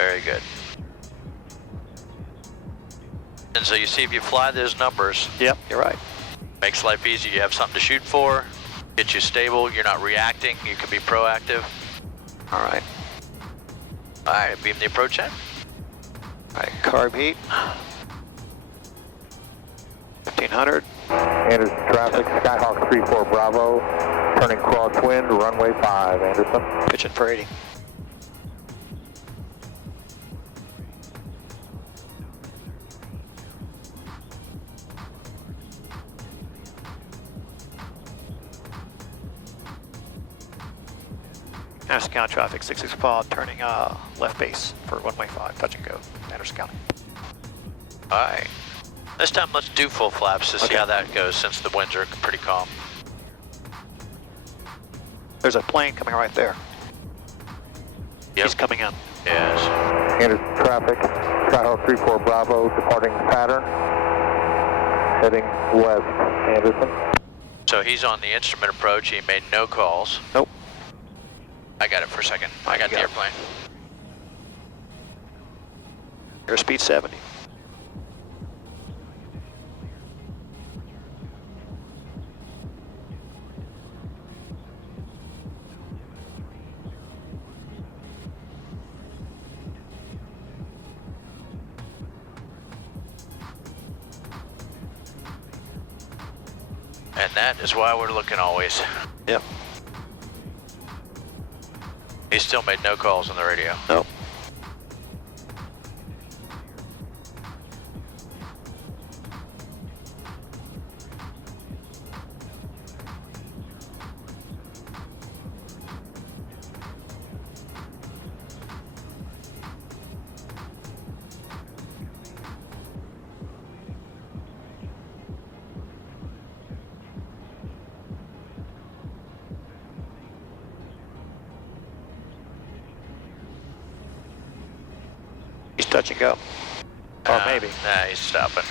Very good. And so you see if you fly those numbers. Yep, you're right. Makes life easier. You have something to shoot for, gets you stable, you're not reacting, you can be proactive. All right. All right, beam the approach in. All right, carb heat. 1500. Anderson traffic, Skyhawk 34 Bravo, turning crosswind, runway 5, Anderson. Pitching for 80. Anderson County traffic, 66 pod, turning left base for runway 5, touch and go, Anderson County. All right. This time let's do full flaps to see Okay. how that goes since the winds are pretty calm. There's a plane coming right there. Yep. He's coming in. Yes. Anderson traffic, Skyhawk 34 Bravo, departing pattern, heading west, Anderson. So he's on the instrument approach. He made no calls. Nope. I got it for a second. I got the go. airplane. Airspeed 70. And that is why we're looking always. Yep. He still made no calls on the radio. Nope. He's touch and go. Or maybe. Nah, he's stopping.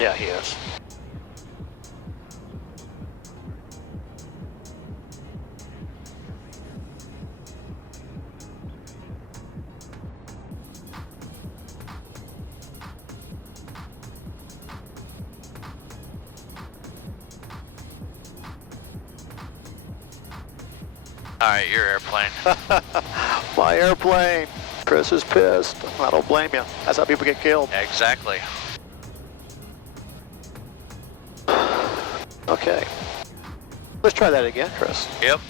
Yeah, he is. All right, your airplane. My airplane. Chris is pissed. I don't blame you. That's how people get killed. Exactly. Okay. Let's try that again, Chris. Yep.